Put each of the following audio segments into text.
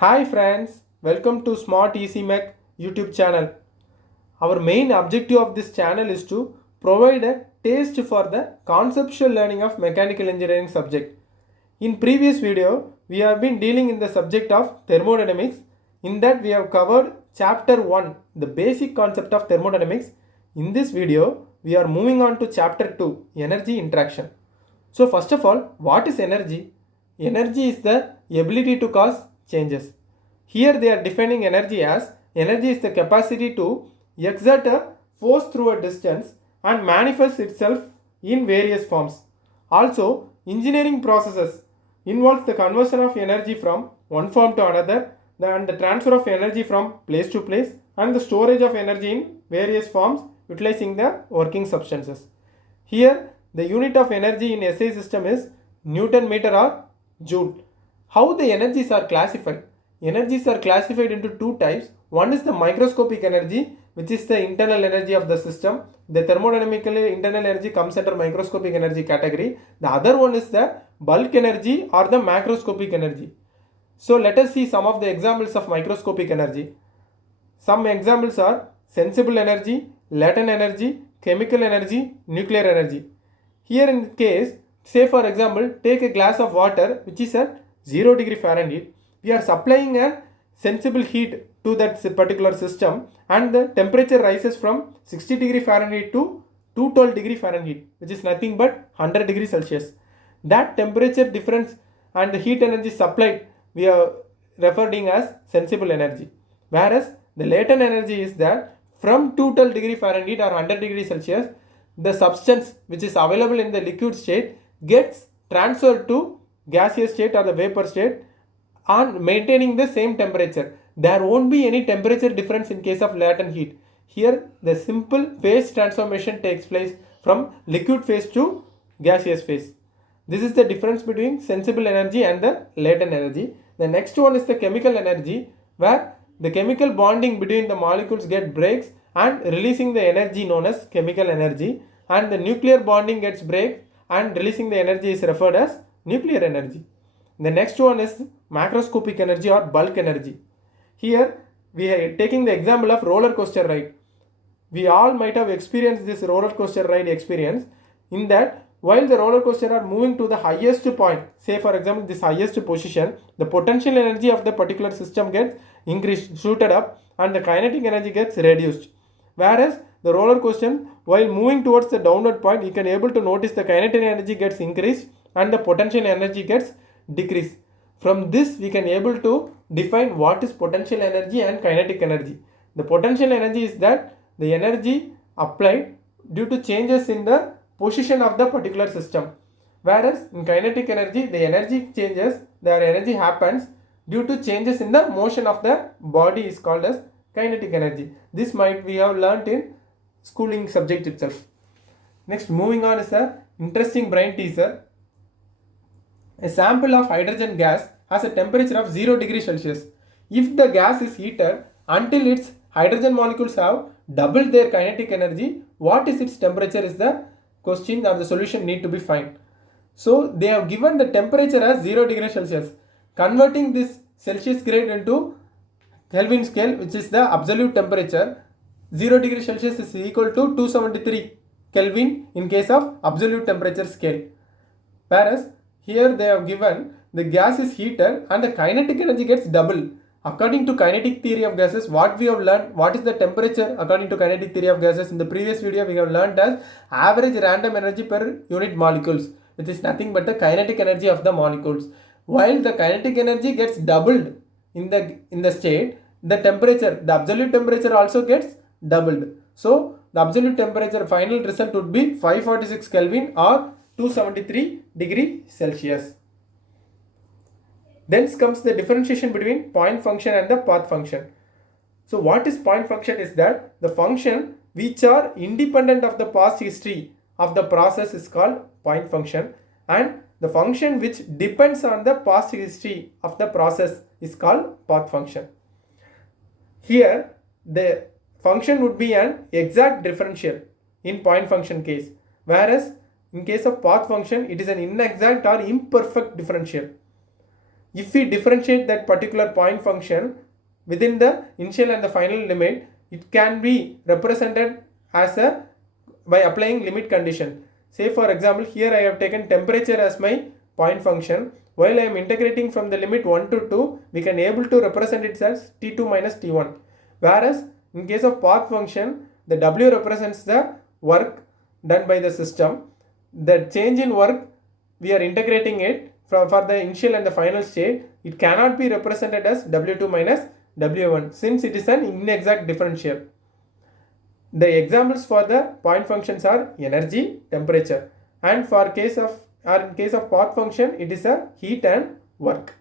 Hi friends, welcome to Smart Easy Mech YouTube channel. Our main objective of this channel is to provide a taste for the conceptual learning of mechanical engineering subject. In previous video, we have been dealing in the subject of thermodynamics. In that we have covered chapter 1, the basic concept of thermodynamics. In this video, we are moving on to chapter 2, energy interaction. So first of all, what is energy? Energy is the ability to cause changes. Here they are defining energy as energy is the capacity to exert a force through a distance and manifest itself in various forms. Also, engineering processes involves the conversion of energy from one form to another and the transfer of energy from place to place and the storage of energy in various forms utilizing the working substances. Here, the unit of energy in SI system is Newton meter or joule. How the energies are classified? Energies are classified into two types. One is the microscopic energy, which is the internal energy of the system. The thermodynamically internal energy comes under microscopic energy category. The other one is the bulk energy or the macroscopic energy. So let us see some of the examples of microscopic energy. Some examples are sensible energy, latent energy, chemical energy, nuclear energy. Here in case, say for example, take a glass of water which is at 0 degree Fahrenheit. We are supplying a sensible heat to that particular system and the temperature rises from 60 degree Fahrenheit to 212 degree Fahrenheit, which is nothing but 100 degree Celsius. That temperature difference and the heat energy supplied we are referring as sensible energy. Whereas the latent energy is that from 212 degree Fahrenheit or 100 degree Celsius, the substance which is available in the liquid state gets transferred to gaseous state or the vapor state on maintaining the same temperature. There won't be any temperature difference in case of latent heat. Here the simple phase transformation takes place from liquid phase to gaseous phase. This is the difference between sensible energy and the latent energy. The next one is the chemical energy, where the chemical bonding between the molecules breaks and releasing the energy known as chemical energy, and the nuclear bonding gets break and releasing the energy is referred as nuclear energy. The next one is macroscopic energy or bulk energy. Here we are taking the example of roller coaster ride. We all might have experienced this roller coaster ride experience, in that while the roller coaster are moving to the highest point, say for example this highest position, the potential energy of the particular system gets increased, shooted up, and the kinetic energy gets reduced. Whereas the roller coaster, while moving towards the downward point, you can able to notice the kinetic energy gets increased and the potential energy gets decreased. From this we can able to define what is potential energy and kinetic energy. The potential energy is that the energy applied due to changes in the position of the particular system, whereas in kinetic energy the energy changes, the energy happens due to changes in the motion of the body is called as kinetic energy. This might we have learnt in schooling subject itself. Next, moving on is a interesting brain teaser. A sample of hydrogen gas has a temperature of 0 degree Celsius. If the gas is heated until its hydrogen molecules have doubled their kinetic energy, what is its temperature is the question or the solution need to be found. So they have given the temperature as 0 degree Celsius. Converting this Celsius grade into Kelvin scale, which is the absolute temperature, 0 degree Celsius is equal to 273 Kelvin in case of absolute temperature scale. Whereas here they have given the gas is heated and the kinetic energy gets double. According to kinetic theory of gases, what we have learned, what is the temperature according to kinetic theory of gases? In the previous video we have learned as average random energy per unit molecules, which is nothing but the kinetic energy of the molecules. While the kinetic energy gets doubled in the state, the temperature, the absolute temperature also gets doubled. So the absolute temperature final result would be 546 Kelvin or 273 degree Celsius. Then comes the differentiation between point function and the path function. So what is point function is that the function which are independent of the past history of the process is called point function, and the function which depends on the past history of the process is called path function. Here the function would be an exact differential in point function case, whereas in case of path function it is an inexact or imperfect differential. if we differentiate that particular point function within the initial and the final limit, it can be represented as a by applying limit condition. Say for example, here I have taken temperature as my point function. While I am integrating from the limit 1 to 2, we can able to represent it as T2 minus T1. Whereas in case of path function, the W represents the work done by the system. The change in work, we are integrating it for the initial and the final state. It cannot be represented as W2 minus W1 since it is an inexact differential. The examples for the point functions are energy, temperature, and in case of path function, it is a heat and work.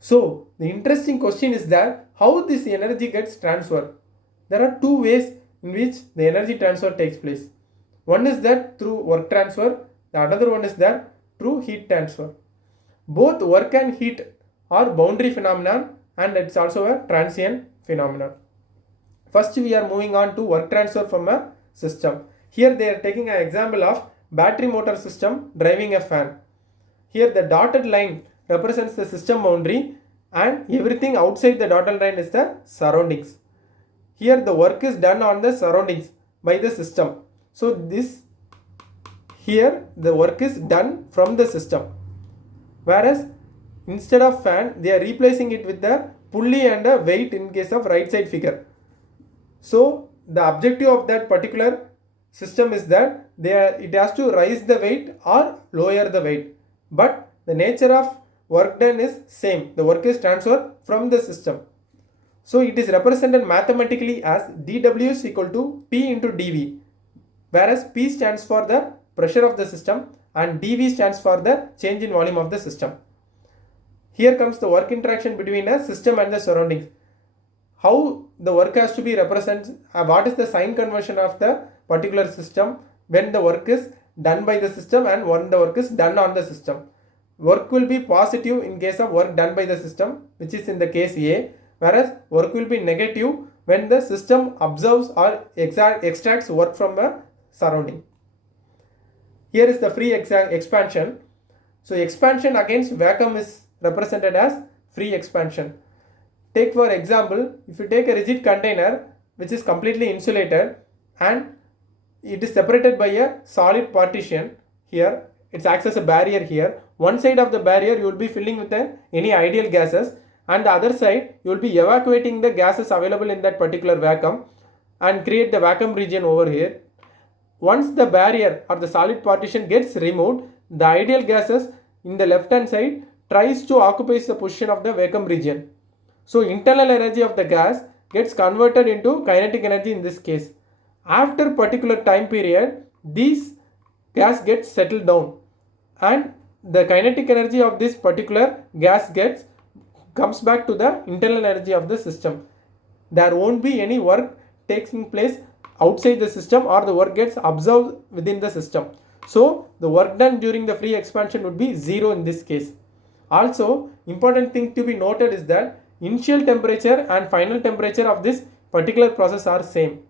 So the interesting question is that how this energy gets transferred. There are two ways in which the energy transfer takes place. One is that through work transfer, the another one is that through heat transfer. Both work and heat are boundary phenomenon and it's also a transient phenomenon. First we are moving on to work transfer from a system. Here they are taking an example of battery motor system driving a fan. Here the dotted line represents the system boundary and everything outside the dotted line is the surroundings. Here the work is done on the surroundings by the system. So this here the work is done from the system. Whereas instead of fan, they are replacing it with the pulley and a weight in case of right side figure. So the objective of that particular system is that it has to raise the weight or lower the weight. But the nature of work done is same. The work is transferred from the system. So it is represented mathematically as dW is equal to P into dV. Whereas P stands for the pressure of the system and dV stands for the change in volume of the system. Here comes the work interaction between a system and the surroundings. How the work has to be represented, what is the sign convention of the particular system when the work is done by the system and when the work is done on the system. Work will be positive in case of work done by the system, which is in the case A, whereas work will be negative when the system absorbs or extracts work from the surrounding. Here is the free expansion. So expansion against vacuum is represented as free expansion. Take for example, if you take a rigid container which is completely insulated and it is separated by a solid partition. Here it acts as a barrier here. One side of the barrier you will be filling with any ideal gases and the other side you will be evacuating the gases available in that particular vacuum and create the vacuum region over here. Once the barrier or the solid partition gets removed, the ideal gases in the left hand side tries to occupy the position of the vacuum region. So internal energy of the gas gets converted into kinetic energy in this case. After particular time period, this gas gets settled down and the kinetic energy of this particular gas comes back to the internal energy of the system. There won't be any work taking place outside the system or the work gets absorbed within the system. So the work done during the free expansion would be zero in this case. Also, important thing to be noted is that initial temperature and final temperature of this particular process are same.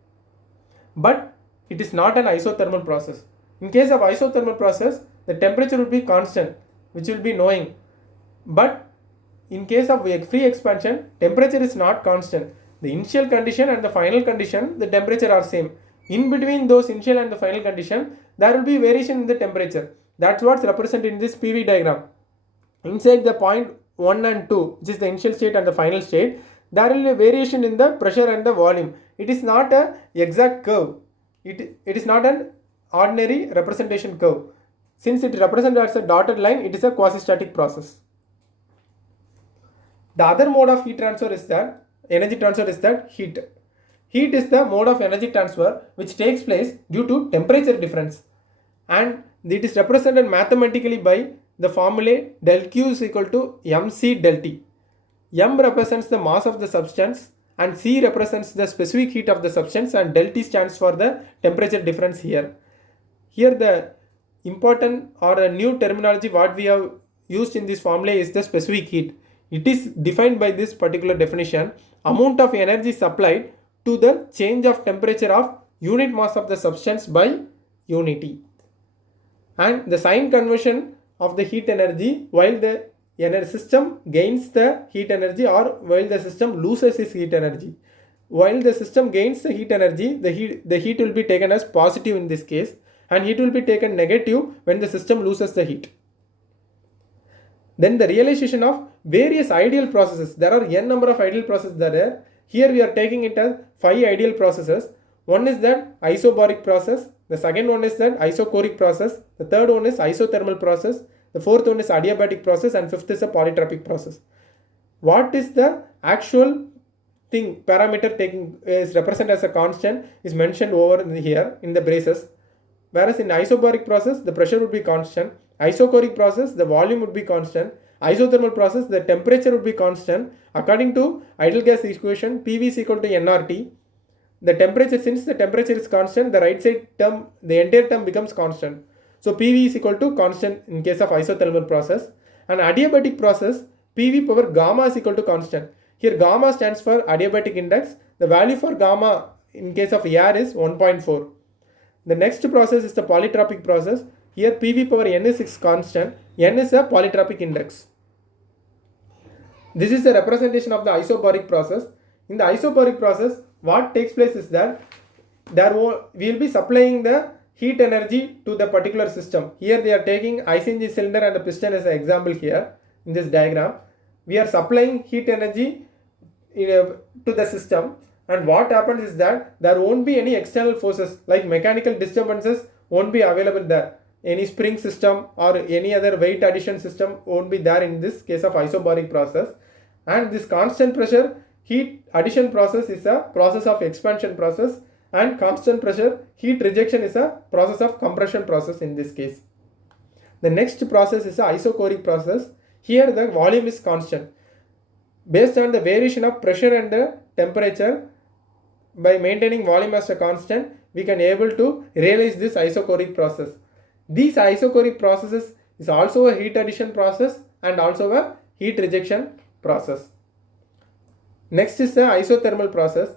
But it is not an isothermal process. In case of isothermal process, the temperature will be constant, which will be knowing. But in case of free expansion, temperature is not constant. The initial condition and the final condition, the temperature are same. In between those initial and the final condition, there will be variation in the temperature. That's what's represented in this PV diagram. Inside the point 1 and 2, which is the initial state and the final state, there will be a variation in the pressure and the volume. It is not an exact curve. It is not an ordinary representation curve. Since it represents as a dotted line, it is a quasi-static process. The other mode of heat transfer is that energy transfer is that heat. Heat is the mode of energy transfer which takes place due to temperature difference, and it is represented mathematically by the formulae del Q is equal to mc del T. M represents the mass of the substance and C represents the specific heat of the substance and del T stands for the temperature difference here. Here the important or a new terminology what we have used in this formula is the specific heat. It is defined by this particular definition: amount of energy supplied to the change of temperature of unit mass of the substance by unit T. And the sign conversion of the heat energy while the system gains the heat energy or while the system loses its heat energy. While the system gains the heat energy, the heat will be taken as positive in this case, and heat will be taken negative when the system loses the heat. Then the realization of various ideal processes. There are n number of ideal processes there. Here we are taking it as 5 ideal processes. One is that isobaric process. The second one is that isochoric process. The third one is isothermal process. The fourth one is adiabatic process, and fifth is a polytropic process. What is the actual thing parameter taking is represented as a constant is mentioned over here in the braces. Whereas in isobaric process, the pressure would be constant. Isochoric process, the volume would be constant. Isothermal process, the temperature would be constant. According to ideal gas equation, PV is equal to nRT. The temperature, since the temperature is constant, the right side term, the entire term becomes constant. So PV is equal to constant in case of isothermal process. And adiabatic process, PV power gamma is equal to constant. Here gamma stands for adiabatic index. The value for gamma in case of air is 1.4. The next process is the polytropic process. Here PV power n is constant. N is a polytropic index. This is a representation of the isobaric process. In the isobaric process, what takes place is that we will be supplying the heat energy to the particular system. Here they are taking IC engine cylinder and the piston as an example here in this diagram. We are supplying heat energy to the system, and what happens is that there won't be any external forces like mechanical disturbances won't be available there. Any spring system or any other weight addition system won't be there in this case of isobaric process. And this constant pressure heat addition process is a process of expansion process, and constant pressure heat rejection is a process of compression process in this case. The next process is the isochoric process. Here the volume is constant. Based on the variation of pressure and the temperature, by maintaining volume as a constant, we can able to realize this isochoric process. These isochoric processes is also a heat addition process and also a heat rejection process. Next is the isothermal process.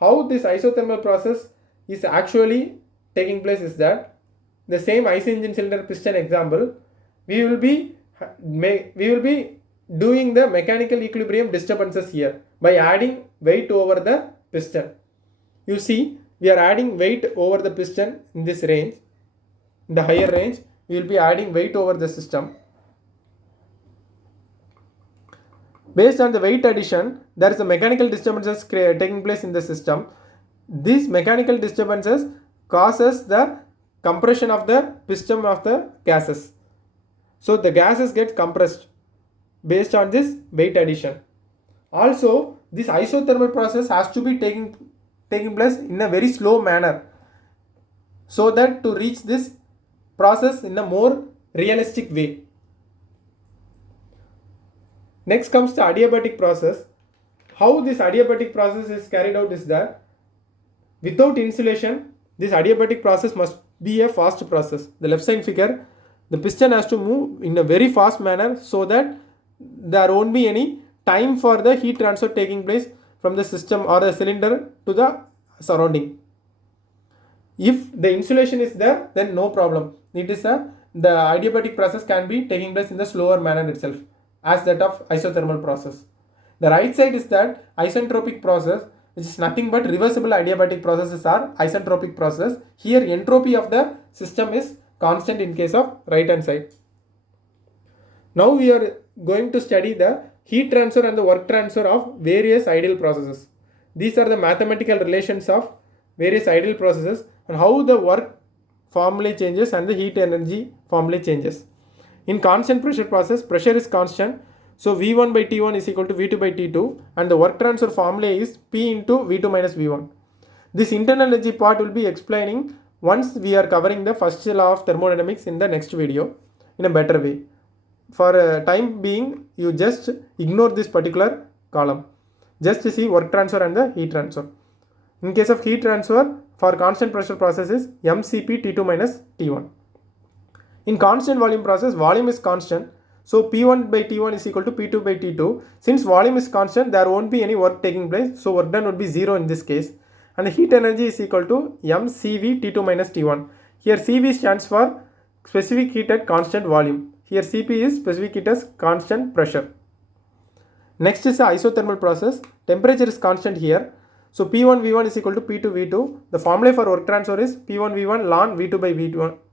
How this isothermal process is actually taking place is that the same IC engine cylinder piston example, we will be doing the mechanical equilibrium disturbances here by adding weight over the piston. You see, we are adding weight over the piston in this range. In the higher range, we will be adding weight over the system. Based on the weight addition, there is a mechanical disturbances taking place in the system. These mechanical disturbances causes the compression of the piston of the gases. So the gases get compressed based on this weight addition. Also, this isothermal process has to be taking place in a very slow manner, so that to reach this process in a more realistic way. Next comes the adiabatic process. How this adiabatic process is carried out is that without insulation, this adiabatic process must be a fast process. The left side figure, the piston has to move in a very fast manner so that there won't be any time for the heat transfer taking place from the system or the cylinder to the surrounding. If the insulation is there, then no problem. It is the adiabatic process can be taking place in the slower manner itself as that of isothermal process. The right side is that isentropic process, which is nothing but reversible adiabatic processes are isentropic process. Here entropy of the system is constant in case of right hand side. Now we are going to study the heat transfer and the work transfer of various ideal processes. These are the mathematical relations of various ideal processes and how the work formula changes and the heat energy formula changes. In constant pressure process, pressure is constant. So V1 by T1 is equal to V2 by T2, and the work transfer formula is P into V2 minus V1. This internal energy part will be explaining once we are covering the first law of thermodynamics in the next video in a better way. For time being, you just ignore this particular column. Just to see work transfer and the heat transfer. In case of heat transfer, for constant pressure process is mCp T2 minus T1. In constant volume process, volume is constant. So P1 by T1 is equal to P2 by T2. Since volume is constant, there won't be any work taking place. So work done would be 0 in this case. And the heat energy is equal to mCv T2 minus T1. Here CV stands for specific heat at constant volume. Here Cp is specific heat as constant pressure. Next is the isothermal process. Temperature is constant here. So P1 V1 is equal to P2 V2. The formula for work transfer is P1 V1 ln V2 by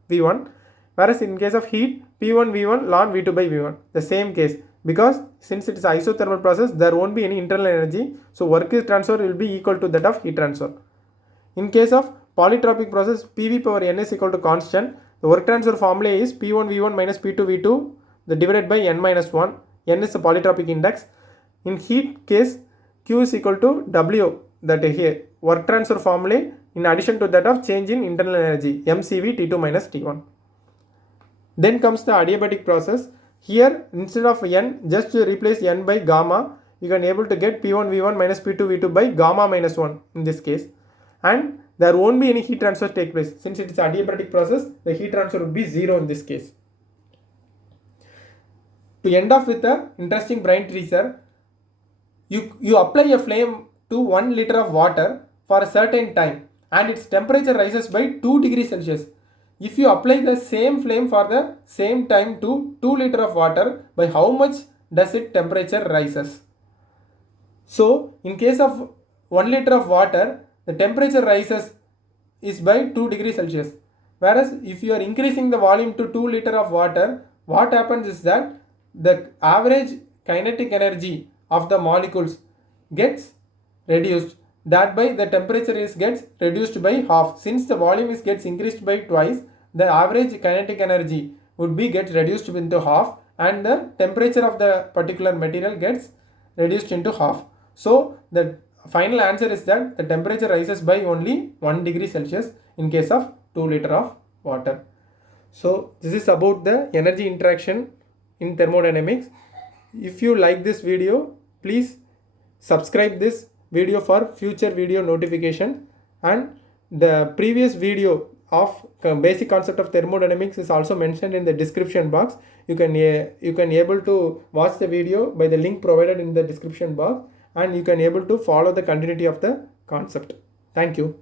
V1. Whereas in case of heat, P1 V1 ln V2 by V1. The same case, because since it is isothermal process, there won't be any internal energy. So work transfer will be equal to that of heat transfer. In case of polytropic process, PV power n is equal to constant. The work transfer formula is P1 V1 minus P2 V2 the divided by n minus 1. N is the polytropic index. In heat case, Q is equal to W, that here work transfer formula in addition to that of change in internal energy, mCv T2 minus T1. Then comes the adiabatic process. Here instead of n, just replace n by gamma. You can able to get P1 V1 minus P2 V2 by gamma minus 1 in this case. And there won't be any heat transfer take place. Since it is adiabatic process, the heat transfer would be 0 in this case. To end off with a interesting brain teaser, you apply a flame to 1 liter of water for a certain time and its temperature rises by 2 degrees Celsius. If you apply the same flame for the same time to 2 liter of water, by how much does its temperature rises? So in case of 1 liter of water, the temperature rises is by 2 degrees Celsius. Whereas if you are increasing the volume to 2 liter of water, what happens is that the average kinetic energy of the molecules gets reduced. That by the temperature gets reduced by half. Since the volume gets increased by twice, the average kinetic energy would be gets reduced into half and the temperature of the particular material gets reduced into half. So the final answer is that the temperature rises by only 1 degree Celsius in case of 2 liter of water. So this is about the energy interaction in thermodynamics. If you like this video, please subscribe this video for future video notification, and the previous video of basic concept of thermodynamics is also mentioned in the description box. You can able to watch the video by the link provided in the description box, and you can able to follow the continuity of the concept. Thank you.